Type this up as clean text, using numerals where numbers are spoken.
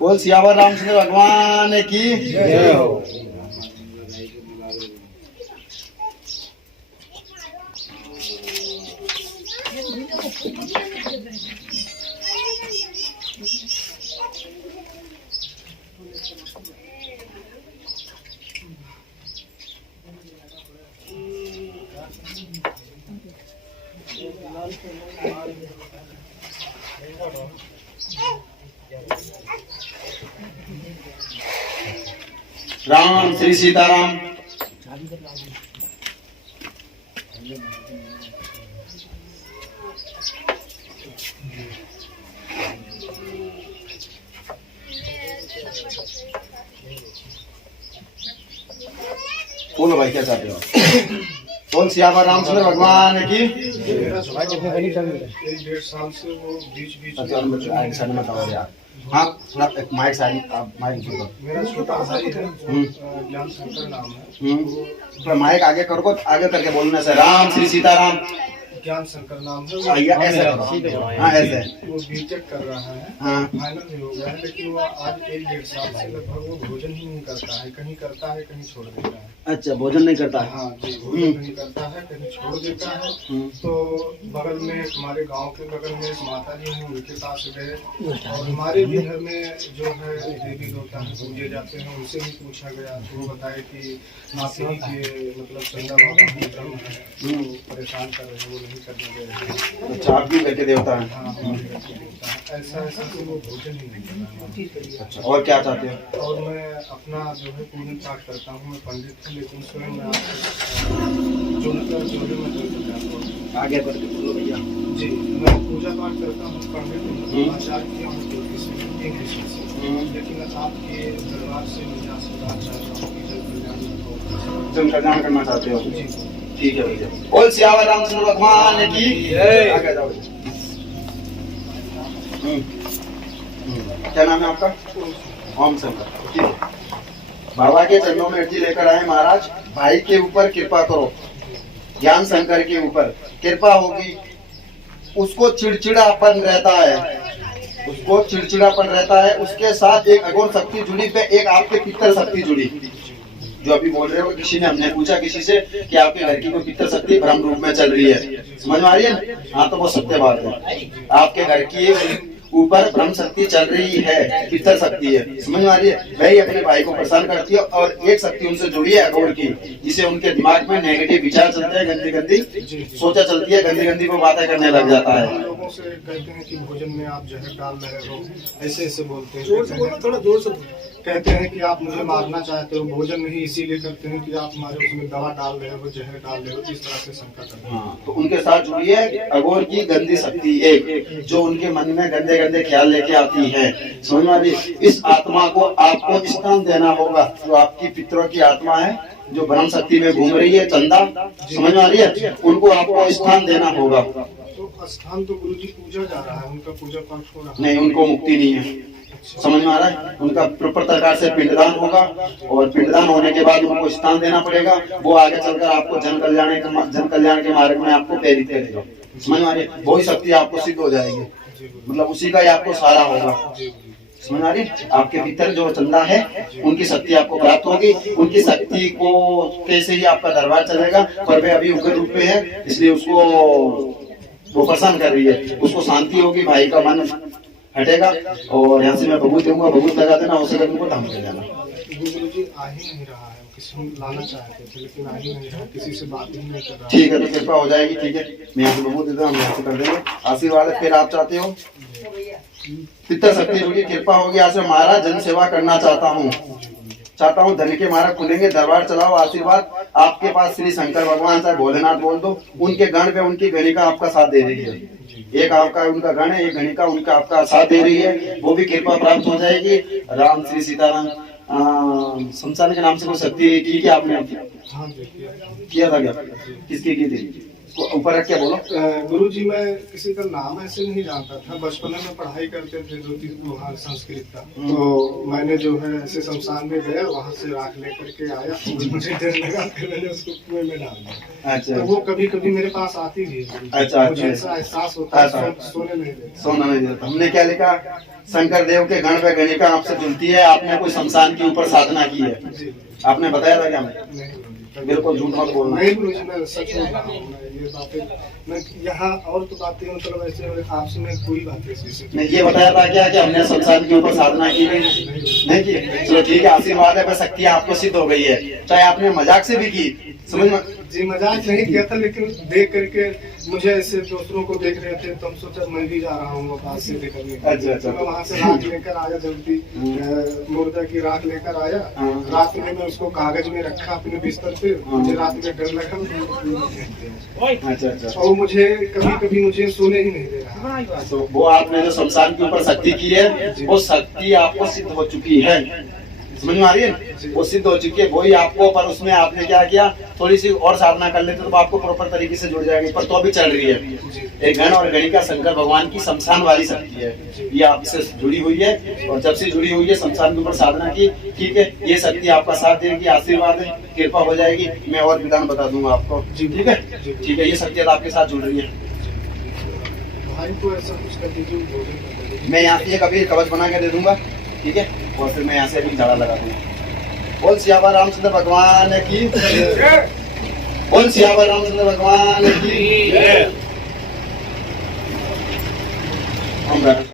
बोल सियावर रामचंद्र भगवान की जय हो। राम श्री सीताराम। बोलो भाई क्या चाहते हो? बोल सियावर रामचंद्र भगवान की। 1.5 साल से वो बीच बताओ यार। हाँ माइक साइड आप माइक छोड़ो। मेरा छोटा भाई है, ज्ञान शंकर नाम है। तो माइक आगे करो, आगे करके बोलने से राम श्री सीताराम। ज्ञान शंकर नाम है। ऐसे करो। हाँ ऐसे। वो बीटेक कर रहा है। हाँ फाइनल भी हो गया है, लेकिन वो आज 1.5 साल से लगभग वो भोजन ही नहीं करता है। कहीं करता है, कहीं छोड़ देता है। अच्छा भोजन नहीं करता है। हाँ जी, भोजन नहीं करता है, कहीं छोड़ देता है। तो बगल में हमारे गांव के बगल में माता जी हैं, उनके पास गए और हमारे भी घर में जो है देवी देवता है पूजे जाते हैं, उनसे भी पूछा गया तो वो बताए कि आप ही के मतलब चंदा बाबा ही ब्रह्म है, वो परेशान कर रहे हैं, वो नहीं करने दे रहे हैं। अच्छा आप भी घर के देवता हैं। हाँ हमारे घर के देवता है। ऐसा से वो भोजन ही नहीं कर रहा है। अच्छा और क्या चाहते हो? और मैं अपना जो है पूजन पाठ करता हूँ। मैं पंडित हूँ, लेकिन स्वयं मैं जो मतलब जो भी मैं करता आगे बढ़ के बोलो भैया। जी, मैं पूजा पाठ करता हूँ, पंडित हूँ, आचार्य किया हूँ ज्योतिष में, इंग्लिश से। लेकिन आपके दरबार से मुझे आशीर्वाद चाहता हूँ कि जन कल्याण करना चाहते हो? जी ठीक है भैया। बोल सियावर रामचंद्र भगवान की जय। आगे जाओ। क्या नाम है आपका? ओम शंकर। ठीक है। बाबा के चरणों में अर्जी लेकर आए महाराज, भाई के ऊपर कृपा करो। ज्ञान शंकर के ऊपर कृपा होगी। उसको चिड़चिड़ापन रहता है, उसको चिड़चिड़ापन रहता है। उसके साथ एक अघोर शक्ति जुड़ी पे एक आपके पितर शक्ति जुड़ी। जो अभी बोल रहे हो, किसी ने हमने पूछा किसी से कि आपके घर की कोई पितर शक्ति ब्रह्म रूप में चल रही है, समझ में आ रही है? हाँ तो वो सत्य बात है। आपके घर की ऊपर ब्रह्म शक्ति चल रही है, पितर शक्ति है, समझ में आ रही है? वही अपने भाई को परेशान करती है और एक शक्ति उनसे जुड़ी है अघोर की, जिसे उनके दिमाग में नेगेटिव विचार चलते हैं, गंदी गंदी सोचा चलती है, गंदी गंदी वो बातें करने लग जाता है। लोगों से कहते हैं कि भोजन में आप जहर डाल रहे हो, ऐसे ऐसे बोलते हैं। थोड़ा जोर से कहते हैं कि आप मुझे मारना चाहते हो, भोजन नहीं इसीलिए करते हैं कि आप हमारे उसमें दवा डाल रहे हो, जहर डाल रहे हो, इस तरह से शंका करते हैं। हाँ, तो उनके साथ जुड़ी है अघोर की गंदी शक्ति एक, जो उनके मन में गंदे गंदे ख्याल लेके आती है, समझ में आ रही? इस आत्मा को आपको स्थान देना होगा, जो आपकी पितरों की आत्मा है, जो ब्रह्म शक्ति में घूम रही है, चंदा, समझ में आ रही है? उनको आपको स्थान देना होगा। तो स्थान तो गुरुजी पूजा जा रहा है, उनका पूजा पाठ हो रहा है। नहीं, उनको मुक्ति नहीं है, समझ में आ रहा है? उनका प्रॉपर प्रकार से पिंडदान होगा और पिंडदान होने के बाद उनको स्थान देना पड़ेगा। वो आगे चलकर आपको जन कल्याण के मार्ग में आपको प्रेरित करेगा, समझ में आ रही है? वही शक्ति आपको सिद्ध हो जाएगी, मतलब उसी का ही आपको सहारा होगा, समझ में आ रही है? आपके भीतर जो चंदा है उनकी शक्ति आपको प्राप्त होगी। उनकी शक्ति को कैसे ही आपका दरबार चलेगा, पर वे अभी उग्र रूप में है, इसलिए उसको वो पसंद कर रही है, उसको शांति होगी, भाई का मन हटेगा। और यहाँ से मैं बबूत दूंगा, बबूत लगा देना, हो सके तुमको धाम कर देना। गुरुजी आ ही नहीं रहा है, किसी को लाना चाहते थे लेकिन आ ही नहीं रहा, किसी से बात ही नहीं कर रहा। ठीक है, तो कृपा हो जाएगी। ठीक है, मैं यहाँ से बबूत देता हूँ, यहाँ से कर देंगे आशीर्वाद। फिर आप चाहते हो पितर शक्ति जुड़ी, कृपा होगी। आज से महाराज जन सेवा करना चाहता हूँ, धन के मार्ग खुलेंगे, दरबार चलाओ, आशीर्वाद। आपके पास श्री शंकर भगवान चाहे भोलेनाथ बोल दो, उनके गण पे उनकी गणिका आपका साथ दे रही है। एक आपका उनका गण है, एक गणिका उनका आपका साथ दे रही है, वो भी कृपा प्राप्त हो जाएगी। राम श्री सीताराम। शमशान के नाम से कोई शक्ति की क्या आपने? हाँ, किया था क्या? किसकी की थी? ऊपर रख के बोलो। गुरु जी, मैं किसी का नाम ऐसे नहीं जानता था। बचपन में पढ़ाई करते थे जो वहाँ संस्कृत का, तो मैंने जो है ऐसे शमशान में गया, वहाँ से राख लेकर के आया, मुझे डर लगा, फिर मैंने उसको कुएं में डाल दिया। अच्छा, तो वो कभी कभी मेरे पास आती भी है। अच्छा, मुझे ऐसा एहसास होता है, सोने नहीं देता। सोना नहीं देता। हमने क्या लिखा, शंकर देव के गण पे गणिका आपसे जुलती है, आपने कोई शमशान के ऊपर साधना की है, जी आपने बताया था क्या हमें? नहीं, बिल्कुल झूठ मत बोलना। नहीं गुरु जी, मैं सच बोल रहा हूँ। मैं ये बातें मैं यहाँ और तो बातें मतलब ऐसे आपसे मैं कोई बातें ऐसी नहीं, ये बताया था क्या कि हमने शमशान के ऊपर साधना की नहीं की? चलो ठीक है, आशीर्वाद है, पर शक्ति आपको सिद्ध हो गई है, चाहे आपने मजाक से भी की, समझ में? जी मजाक नहीं किया था, लेकिन देख करके मुझे ऐसे दूसरों को देख रहे थे, तो हम सोचा मैं भी जा रहा हूँ बात से करने। अच्छा, अच्छा। तो मैं वहाँ से राख लेकर आया, जल्दी मुर्दा की राख लेकर आया। रात में मैं उसको कागज में रखा अपने बिस्तर पे, मुझे रात में डर लगा। अच्छा, अच्छा। और मुझे कभी कभी मुझे सोने ही नहीं दे रहा। तो वो आपने जो शमशान के ऊपर शक्ति की है, वो शक्ति आपको सिद्ध हो चुकी है, समझ में आ रही है? वो सिद्ध हो चुकी है, वही आपको, पर उसमें आपने क्या किया, थोड़ी सी और साधना कर लेते तो वो आपको प्रॉपर तरीके से जुड़ जाएगी, पर तो अभी चल रही है। एक गण और गणिका शंकर भगवान की शमशान वाली शक्ति है, ये आपसे जुड़ी हुई है, और जब से जुड़ी हुई है शमशान के ऊपर साधना की, ठीक है, ये शक्ति आपका साथ देगी, आशीर्वाद है, कृपा हो जाएगी। मैं और विधान बता दूंगा आपको, ठीक है? ठीक है, ये शक्ति आपके साथ जुड़ रही है। भाई को ऐसा कुछ कर दीजिए, मैं यहाँ से कभी कवच बना के दे दूंगा, ठीक है, और फिर मैं यहाँ से भी झाड़ा लगा दूंगा। बोल सियावर रामचंद्र भगवान की, बोल सियावर रामचंद्र भगवान की।